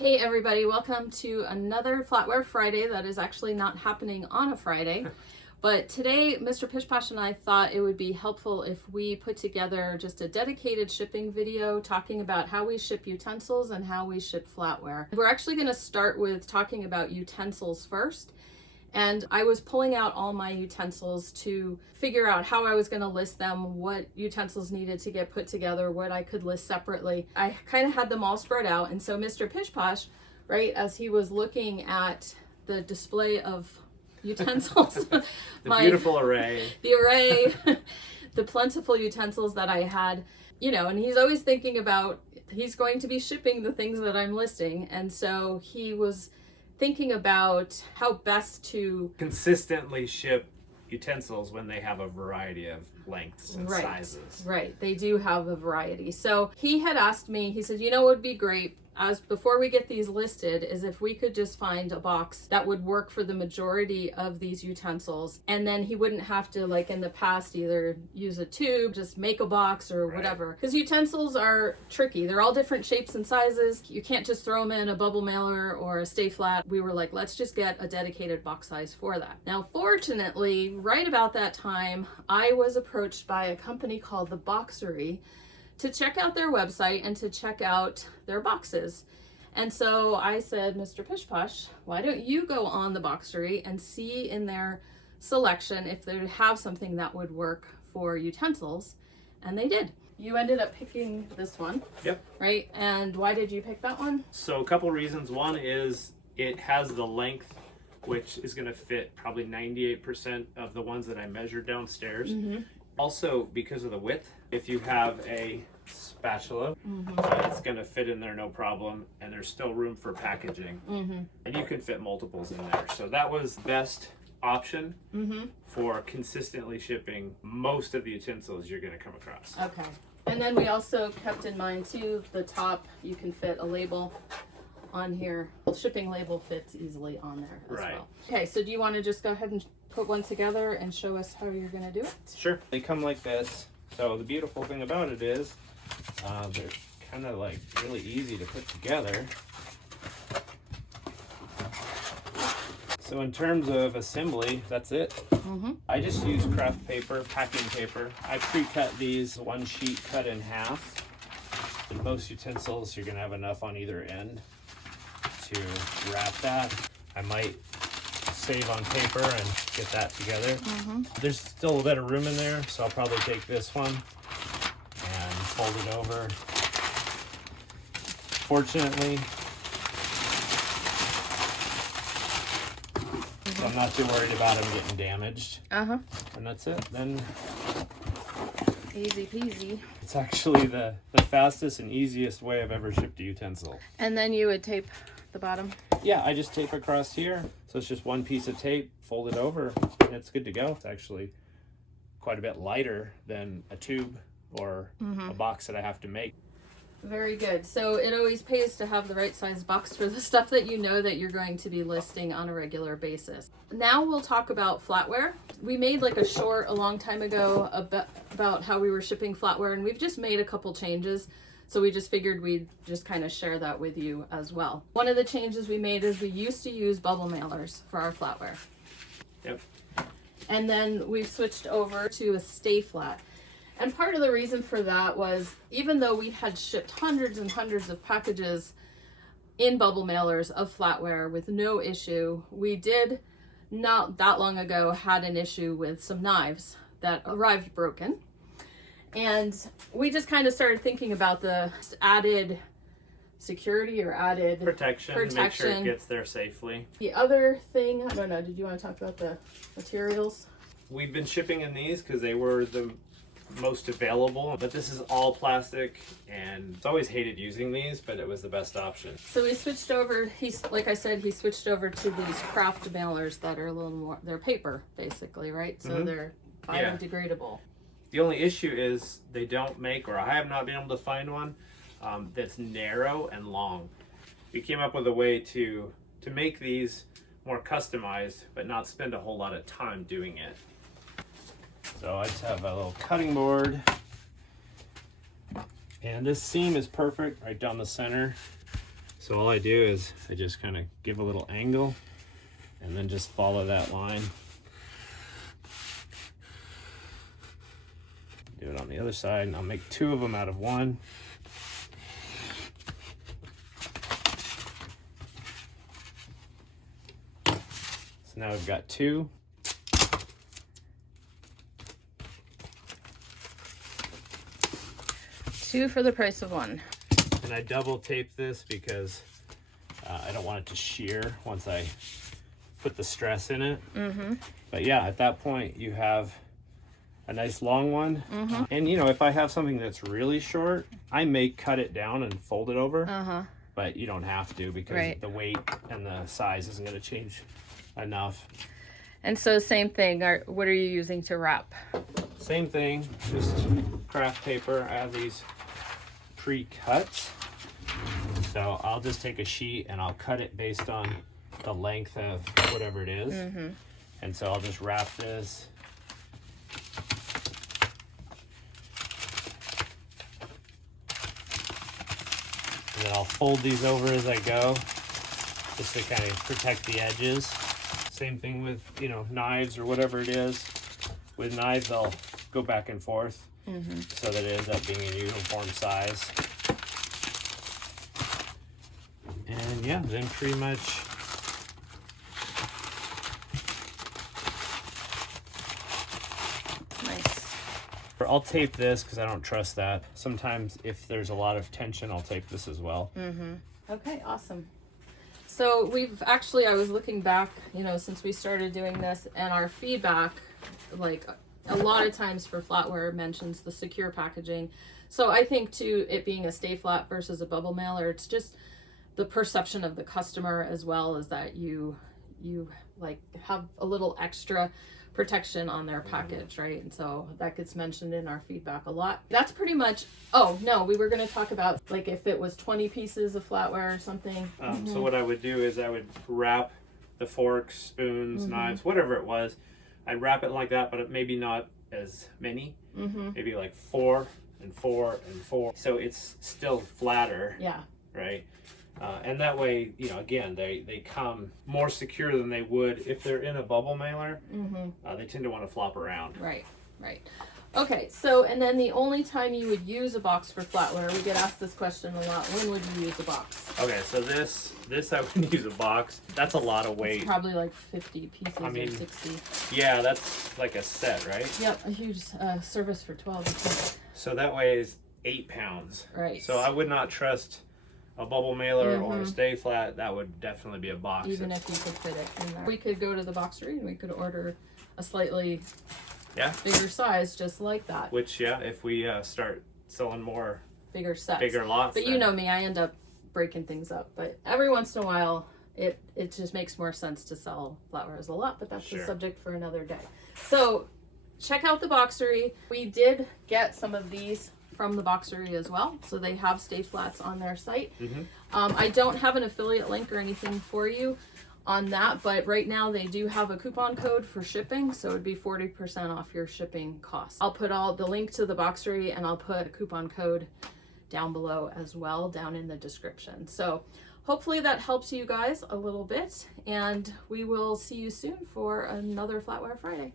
Hey everybody, welcome to another Flatware Friday that is actually not happening on a Friday. But today, Mr. Pishposh and I thought it would be helpful if we put together just a dedicated shipping video talking about how we ship utensils and how we ship flatware. We're actually going to start with talking about utensils first. And I was pulling out all my utensils to figure out how I was going to list them, what utensils needed to get put together, what I could list separately. I kind of had them all spread out. And so Mr. Pishposh, right, as he was looking at the display of utensils, the beautiful array, the plentiful utensils that I had, you know, and he's always thinking about, he's going to be shipping the things that I'm listing. And so he was thinking about how best to consistently ship utensils when they have a variety of lengths and sizes. Right, they do have a variety. So he had asked me, he said, you know what would be great, as before we get these listed, is if we could just find a box that would work for the majority of these utensils, and then he wouldn't have to, like in the past, either use a tube, just make a box or whatever. Because utensils are tricky. They're all different shapes and sizes. You can't just throw them in a bubble mailer or a stay flat. We were like, let's just get a dedicated box size for that. Now, fortunately, right about that time, I was approached by a company called The Boxery to check out their website and to check out their boxes. And so I said, Mr. Pishposh, why don't you go on the Boxery and see in their selection if they have something that would work for utensils? And they did. You ended up picking this one. Yep. Right? And why did you pick that one? So a couple reasons. One is it has the length, which is going to fit probably 98% of the ones that I measured downstairs. Also, because of the width, if you have a spatula, it's going to fit in there no problem, and there's still room for packaging. And you can fit multiples in there. So that was the best option for consistently shipping most of the utensils you're going to come across. Okay. And then we also kept in mind too, the top, you can fit a label on here. The shipping label fits easily on there as well. Okay, so do you want to just go ahead and put one together and show us how you're going to do it? Sure. They come like this. So the beautiful thing about it is they're kind of like really easy to put together. So in terms of assembly, that's it. I just use craft paper, packing paper. I pre-cut these, one sheet cut in half. In most utensils, you're going to have enough on either end to wrap that. I might save on paper and get that together. There's still a bit of room in there, so I'll probably take this one and fold it over. Fortunately, so I'm not too worried about them getting damaged. And that's it. Then Easy peasy. it's actually the fastest and easiest way I've ever shipped a utensil. And then you would tape the bottom. Yeah, I just tape across here. So it's just one piece of tape, fold it over, and it's good to go. It's actually quite a bit lighter than a tube or a box that I have to make. Very good. So it always pays to have the right size box for the stuff that you know that you're going to be listing on a regular basis. Now we'll talk about flatware. We made like a short a long time ago about how we were shipping flatware, and we've just made a couple changes. So we just figured we'd just kind of share that with you as well. One of the changes we made is we used to use bubble mailers for our flatware. Yep. And then we've switched over to a stay flat. And part of the reason for that was, even though we had shipped hundreds and hundreds of packages in bubble mailers of flatware with no issue, we did not that long ago had an issue with some knives that arrived broken. And we just kind of started thinking about the added security or added Protection. To make sure it gets there safely. The other thing, I don't know, did you want to talk about the materials? We've been shipping in these because they were the most available, but this is all plastic, and it's always hated using these, but it was the best option. So we switched over, like I said, he switched over to these craft mailers that are a little more, they're paper basically, right? So they're biodegradable. The only issue is they don't make, or I have not been able to find one that's narrow and long. We came up with a way to make these more customized, but not spend a whole lot of time doing it. So I just have a little cutting board, and this seam is perfect right down the center. So all I do is I just kind of give a little angle and then just follow that line. Do it on the other side, and I'll make 2 of them out of 1. So now we've got 2. Two for the price of 1. And I double tape this because I don't want it to shear once I put the stress in it. But yeah, at that point you have a nice long one. And you know, if I have something that's really short, I may cut it down and fold it over. But you don't have to, because the weight and the size isn't going to change enough. And so same thing, what are you using to wrap? Same thing, just craft paper. I have these pre-cut. So I'll just take a sheet and I'll cut it based on the length of whatever it is. And so I'll just wrap this. And then I'll fold these over as I go, just to kind of protect the edges. Same thing with, you know, knives or whatever it is. With knives, I'll go back and forth so that it ends up being a uniform size. And yeah, then pretty much Nice. I'll tape this because I don't trust that. Sometimes if there's a lot of tension, I'll tape this as well. Okay, awesome. So we've actually, I was looking back, you know, since we started doing this, and our feedback, like a lot of times for flatware, mentions the secure packaging. So I think too, it being a stay flat versus a bubble mailer, it's just the perception of the customer, as well as that you like have a little extra protection on their package, right? And so that gets mentioned in our feedback a lot. That's pretty much, oh no, we were going to talk about like if it was 20 pieces of flatware or something. So what I would do is I would wrap the forks, spoons, knives, whatever it was. I'd wrap it like that, but maybe not as many. Maybe like 4 and 4 and 4. So it's still flatter. Yeah. Right. And that way, you know, again, they come more secure than they would if they're in a bubble mailer. They tend to want to flop around. Right, right. Okay, so, and then the only time you would use a box for flatware, we get asked this question a lot, when would you use a box? Okay, so this I would use a box. That's a lot of weight. It's probably like 50 pieces or 60. Yeah, that's like a set, right? Yep, a huge service for 12. So that weighs 8 pounds. Right. So I would not trust a bubble mailer or a stay flat. That would definitely be a box. Even if you could fit it in there. We could go to the boxery and we could order a slightly bigger size, just like that. Which, yeah, if we start selling more bigger sets, bigger lots. But you know me, I end up breaking things up. But every once in a while, it just makes more sense to sell flatware as a lot. But that's a subject for another day. So check out the boxery. We did get some of these from the boxery as well, so they have stay flats on their site. I don't have an affiliate link or anything for you on that, but right now they do have a coupon code for shipping, so it'd be 40% off your shipping costs. I'll put all the link to the boxery, and I'll put a coupon code down below as well, down in the description. So hopefully that helps you guys a little bit, and we will see you soon for another Flatware Friday.